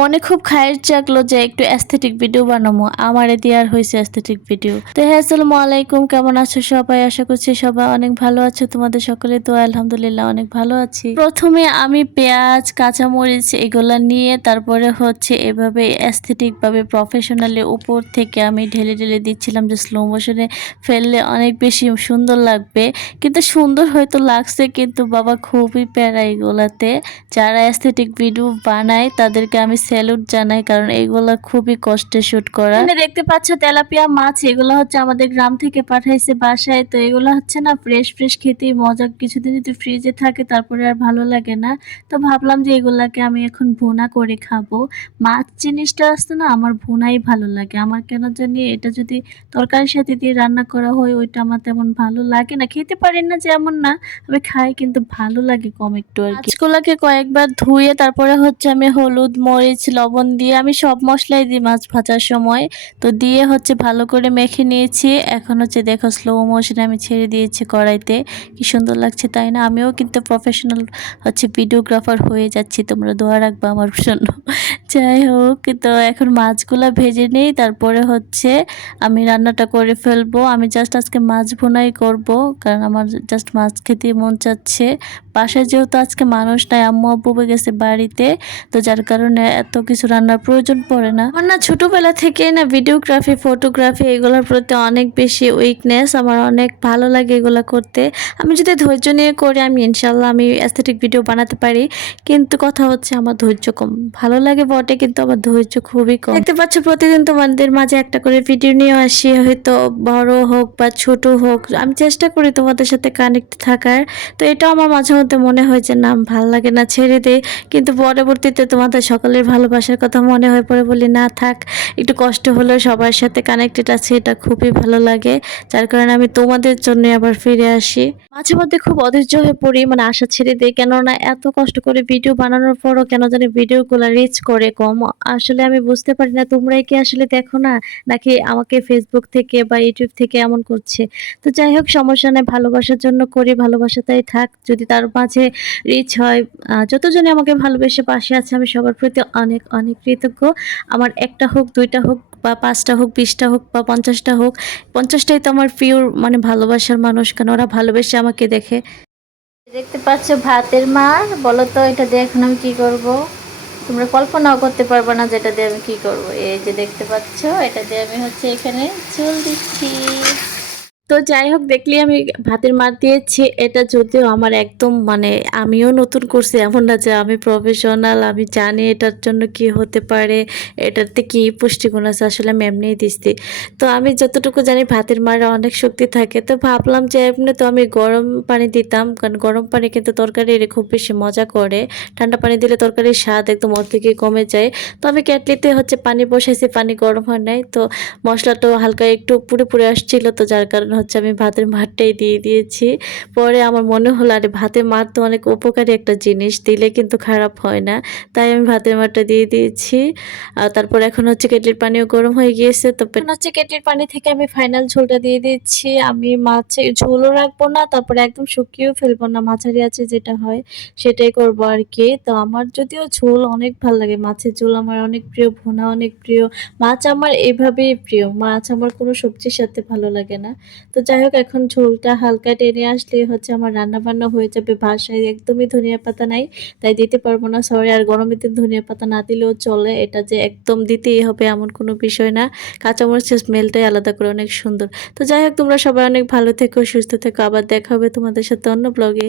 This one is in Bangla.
মনে খুব খায়ের চাকলো যে একটু অ্যাস্থেটিক ভিডিও বানাবো আমার দেওয়ার হয়েছে অ্যাস্থেটিক ভিডিও তো হ্যাঁ আসসালামু আলাইকুম। কেমন আছো সবাই? আশা করছি সবাই অনেক ভালো আছো। তোমাদের সকলে তো আলহামদুলিল্লাহ, অনেক ভালো আছি। প্রথমে আমি পেঁয়াজ, কাঁচামরিচ এগুলা নিয়ে তারপরে হচ্ছে এভাবে অ্যাস্থেটিক ভাবে প্রফেশনালি উপর থেকে আমি ঢেলে ঢেলে দিচ্ছিলাম যে স্লো মোশনে ফেললে অনেক বেশি সুন্দর লাগবে। কিন্তু সুন্দর হয়তো লাগছে, কিন্তু বাবা খুবই প্যারা এগুলাতে। যারা অ্যাস্থেটিক ভিডিও বানায় তাদেরকে আমি স্যালুট জানাই কারণ এগুলা খুবই কষ্টে শুট করা। এখানে দেখতে পাচ্ছ তেলাপিয়া মাছ এগুলো হচ্ছে আমাদের গ্রাম থেকে পাঠাইছে বাসায়। তো এগুলো হচ্ছে না ফ্রেশ ফ্রেশ খেতেই মজা। কিছুদিন যদি ফ্রিজে থাকে তারপরে আর ভালো লাগে না। তো ভাবলাম যে এগুলাকে আমি এখন ভুনা করে খাব। মাছ জিনিসটা আসতো না আমার ভুনাই ভালো লাগে। আমার কেন জানি এটা যদি তরকারির সাথে দিয়ে রান্না করা হয় ওইটা আমার তেমন ভালো লাগে না। খেতে পারি না যেমন না আমি খাই কিন্তু ভালো লাগে কম একটু আর কি। মাছগুলোকে কয়েকবার ধুয়ে তারপরে হচ্ছে আমি হলুদ মরিচ লবণ দিয়ে। আমি সব মশলাই দিই মাছ ভাজার সময়। তো দিয়ে হচ্ছে ভালো করে মেখে নিয়েছি। এখন হচ্ছে দেখো স্লো মোশনে আমি ছেড়ে দিয়েছি কড়াইতে। কি সুন্দর লাগছে, তাই না? আমিও কিন্তু প্রফেশনাল হচ্ছে ভিডিওগ্রাফার হয়ে যাচ্ছি। তোমরা দোয়া রাখবা আমার জন্য। যাই হোক, তো এখন মাছগুলো ভেজে নেই। তারপরে হচ্ছে আমি রান্নাটা করে ফেলব। আমি জাস্ট আজকে মাছ ভুনাই করব। কারণ আমার জাস্ট মাছ খেতে মন চাচ্ছে। বাসায় যেহেতু আজকে মানুষ নাই আম্মু আব্বু গেছে বাড়িতে, তো যার কারণে এত কিছু রান্নার প্রয়োজন পড়ে না। আমার না ছোটবেলা থেকেই না ভিডিওগ্রাফি ফটোগ্রাফি এগুলোর প্রতি অনেক বেশি উইকনেস আমার অনেক ভালো লাগে এগুলো করতে। আমি যদি ধৈর্য নিয়ে করি, আমি ইনশাল্লাহ আমি অ্যাস্থেটিক ভিডিও বানাতে পারি। কিন্তু কথা হচ্ছে আমার ধৈর্য কম। ভালো লাগে বটে, কিন্তু আমার ধৈর্য খুবই কম। দেখতে পাচ্ছ প্রতিদিন তোমাদের মাঝে একটা করে ভিডিও নিয়ে আসি, হয়তো বড় হোক বা ছোট হোক। আমি চেষ্টা করি তোমাদের সাথে কানেক্ট থাকার। তো এটাও আমার মাঝে মধ্যে মনে হয় যে, না, ভালো লাগে না ছেড়ে দে। কিন্তু পরবর্তীতে তোমাদের সকলের ভালোবাসার কথা মনে হয়ে পড়ে বলি, না, থাক, একটু কষ্ট হলেও সবার সাথে কানেক্টেড আছে, এটা খুবই ভালো লাগে। যার কারণে আমি তোমাদের জন্য আবার ফিরে আসি। মাঝে মধ্যে খুব অধৈর্য হয়ে পড়ি মানে আশা ছেড়ে দিই, কেননা এত কষ্ট করে ভিডিও বানানোর পরও কেন জানি ভিডিওগুলো রিচ করে কম। আসলে আমি বুঝতে পারি না, তোমরাই কি আসলে দেখো না? নাকি আমাকে ফেসবুক থেকে বা ইউটিউব থেকে এমন করছে? তো যাই হোক, সমস্যা নেই, ভালোবাসার জন্য করি, ভালোবাসাটাই থাক। যদি তার মাঝে রিচ হয়। যতজনে আমাকে ভালোবেসে পাশে আছে, আমি সবার প্রতি অনেক অনেক কৃতজ্ঞ। আমার একটা হোক, দুইটা হোক, বা পাঁচটা হোক, বিশটা হোক, বা পঞ্চাশটা হোক, পঞ্চাশটাই তো আমার পিওর মানে ভালোবাসার মানুষ কেন ওরা ভালোবেসে আমাকে দেখে। দেখতে পাচ্ছ ভাতের মার, বলো তো এটা দিয়ে এখন আমি কি করব? তোমরা কল্পনাও করতে পারবে না যেটা দিয়ে আমি কি করব। এই যে দেখতে পাচ্ছ, এটা দিয়ে আমি হচ্ছে এখানে চুল দিচ্ছি। তো যাই হোক, দেখলি আমি ভাতের মার দিয়েছি। এটা যদিও আমার একদম মানে আমিও নতুন করছি, এমন না যে আমি প্রফেশনাল আমি জানি এটার জন্য কি হতে পারে, এটাতে কি পুষ্টিগুণ আছে, আসলে আমি এমনিই দিচ্ছি। তো আমি যতটুকু জানি ভাতের মারে অনেক শক্তি থাকে। তো ভাবলাম যে এমনি তো আমি গরম পানি দিতাম, কারণ গরম পানি কিন্তু তরকারি খুব বেশি মজা করে। ঠান্ডা পানি দিলে তরকারির স্বাদ একদম অর্ধেকে কমে যায়। তো আমি ক্যাটলিতে হচ্ছে পানি বসাইছি, পানি গরম হয় নাই। তো মশলাটাও হালকা একটু পুড়ে পুড়ে আসছিল, তো যার কারণে হচ্ছে আমি ভাতের মারটাই দিয়ে দিয়েছি। পরে আমার মনে হলো, আরে ভাতের মার তো অনেক উপকারী একটা জিনিস, দিলে কিন্তু খারাপ হয় না। তাই আমি ভাতের মারটা দিয়ে দিয়েছি। আর তারপর এখন হচ্ছে কেটলির পানিও গরম হয়ে গিয়েছে, তো হচ্ছে কেটলির পানি থেকে আমি ফাইনাল ঝোলটা দিয়ে দিচ্ছি। আমি মাছে ঝোলও রাখব না, তারপরে একদম শুকিয়েও ফেলব না, মাঝারি আছে যেটা হয় সেটাই করব আর কি। তো আমার যদিও ঝোল অনেক ভালো লাগে, মাছের ঝোল আমার অনেক প্রিয়, ভুনা অনেক প্রিয়, মাছ আমার এভাবেই প্রিয়, মাছ আমার কোনো সবজির সাথে ভালো লাগে না। তো যাই হোক, এখন ঝোলটা হালকা টেনে আসলে হচ্ছে আমার রান্না বান্না হয়ে যাবে। বাসায় একদমই ধনিয়া পাতা নাই, তাই দিতে পারব না সরি আর গরমের দিন ধনিয়া পাতা না দিলেও চলে, এটা যে একদম দিতেই হবে এমন কোনো বিষয় না। কাঁচামরিচের স্মেলটাই আলাদা করে, অনেক সুন্দর। তো যাই হোক, তোমরা সবাই অনেক ভালো থেকো, সুস্থ থেকো, আবার দেখা হবে তোমাদের সাথে অন্য ব্লগে